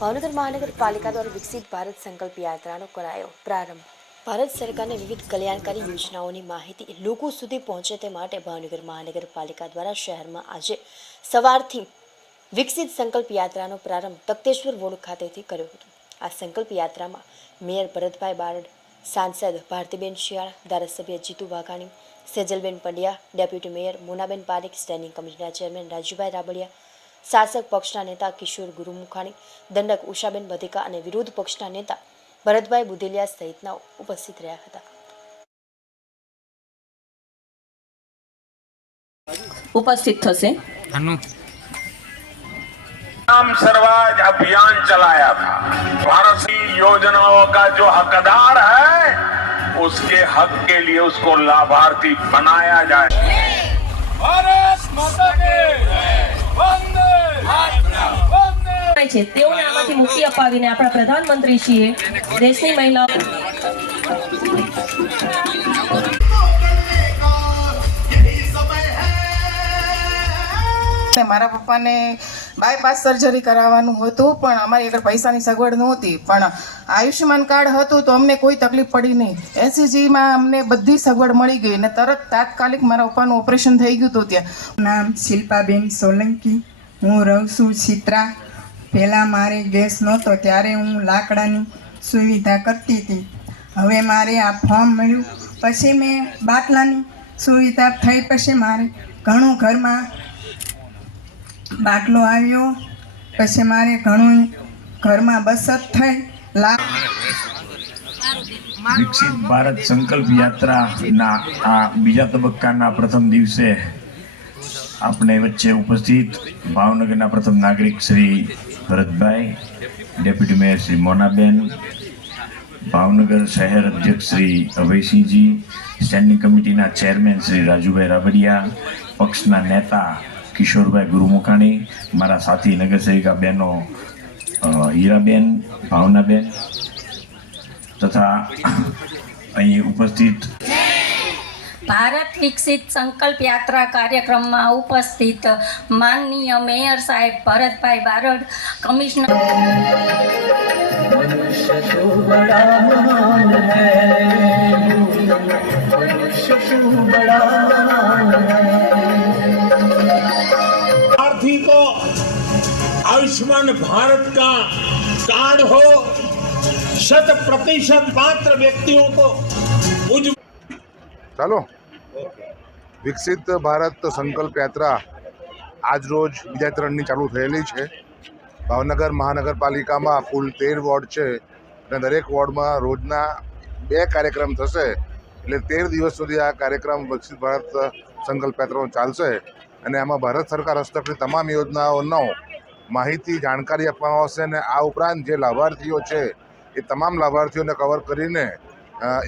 ભાવનગર મહાનગરપાલિકા દ્વારા વિકસિત ભારત સંકલ્પ યાત્રાનો કરાયો પ્રારંભ। ભારત સરકારની વિવિધ કલ્યાણકારી યોજનાઓની માહિતી લોકો સુધી પહોંચે તે માટે ભાવનગર મહાનગરપાલિકા દ્વારા શહેરમાં આજે સવારથી વિકસિત સંકલ્પ યાત્રાનો પ્રારંભ તખતેશ્વર વોર્ડ ખાતેથી કર્યો હતો। આ સંકલ્પ યાત્રામાં મેયર ભરતભાઈ બારડ, સાંસદ ભારતીબેન શિયાળ, ધારાસભ્ય Jitu Vaghani, Sejalben Pandya, deputy mayor Monaben Parekh, standing કમિટીના ચેરમેન રાજુભાઈ રાબડિયા, શાસક પક્ષના નેતા કિશોર ગુરુમુખાણી, દંડક ઉષાબેન બધેકા અને વિરોધ પક્ષના નેતા ભરતભાઈ બુદેલિયા સહિતના ઉપસ્થિત રહ્યા હતા। उपस्थित થશે। ग्राम स्वराज अभियान चलाया था। भारत की योजनाओं का जो हकदार है उसके हक के लिए उसको लाभार्थी बनाया जाए। भारत माता के वंदे છે તેઓને આમાંથી મુક્તિ અપાવીને આપણા પ્રધાનમંત્રીશ્રીએ દેશની મહિલાઓ મારા પપ્પાને બાયપાસ સર્જરી કરાવવાનું હતું પણ અમારી આગળ પૈસાની સગવડ નહોતી, પણ આયુષ્યમાન કાર્ડ હતું તો અમને કોઈ તકલીફ પડી નહીં। એસસીજીમાં અમને બધી સગવડ મળી ગઈ અને તરત તાત્કાલિક મારા પપ્પાનું ઓપરેશન થઈ ગયું હતું। ત્યાં નામ શિલ્પાબેન સોલંકી, હું રહું છું ચિત્રા। પહેલાં મારે ગેસ નહોતો ત્યારે હું લાકડાની સુવિધા કરતી હતી। હવે મારે આ ફોર્મ મળ્યું પછી મેં બાટલાની સુવિધા થઈ, પછી મારે ઘણું ઘરમાં બાટલો આવ્યો, પછી મારે ઘણું ઘરમાં બચત થઈ। વિકસિત ભારત સંકલ્પ યાત્રાના આ બીજા તબક્કાના પ્રથમ દિવસે આપણે વચ્ચે ઉપસ્થિત ભાવનગરના પ્રથમ નાગરિક શ્રી ભરતભાઈ, ડેપ્યુટી મેયર શ્રી મોનાબેન, ભાવનગર શહેર અધ્યક્ષ શ્રી અભયસિંહજી, સ્ટેન્ડિંગ કમિટીના ચેરમેન શ્રી રાજુભાઈ રાબડિયા, પક્ષના નેતા કિશોરભાઈ ગુરુમુખાણી, મારા સાથી નગરસેવિકા બહેનો હીરાબેન, ભાવનાબેન તથા અહીં ઉપસ્થિત ભારત વિકસિત સંકલ્પ યાત્રા કાર્યક્રમમાં ઉપસ્થિત માનનીય મેયર સાહેબ ભરતભાઈ બારડ, કમિશનર को आयुष्मान भारत का कार्ड हो, 100% पात्र व्यक्तियों को ચાલો વિકસિત ભારત સંકલ્પ યાત્રા આજ રોજ બીજા ચરણની ચાલુ થયેલી છે। ભાવનગર મહાનગરપાલિકામાં કુલ 13 વોર્ડ છે અને દરેક વોર્ડમાં રોજના 2 કાર્યક્રમ થશે, એટલે 13 દિવસ સુધી આ કાર્યક્રમ વિકસિત ભારત સંકલ્પ યાત્રાનો ચાલશે અને આમાં ભારત સરકાર હસ્તકની તમામ યોજનાઓનો માહિતી જાણકારી આપવામાં આવશે અને આ ઉપરાંત જે લાભાર્થીઓ છે એ તમામ લાભાર્થીઓને કવર કરીને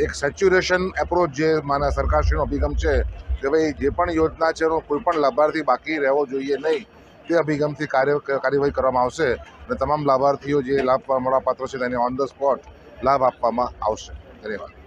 એક સેચ્યુરેશન એપ્રોચ જે માના સરકારશ્રીનો અભિગમ છે કે ભાઈ જે પણ યોજના છે એનો કોઈ પણ લાભાર્થી બાકી રહેવો જોઈએ નહીં, તે અભિગમથી કાર્યવાહી કરવામાં આવશે અને તમામ લાભાર્થીઓ જે લાભ મળવાપાત્ર છે તેને ઓન ધ સ્પોટ લાભ આપવામાં આવશે। ધન્યવાદ।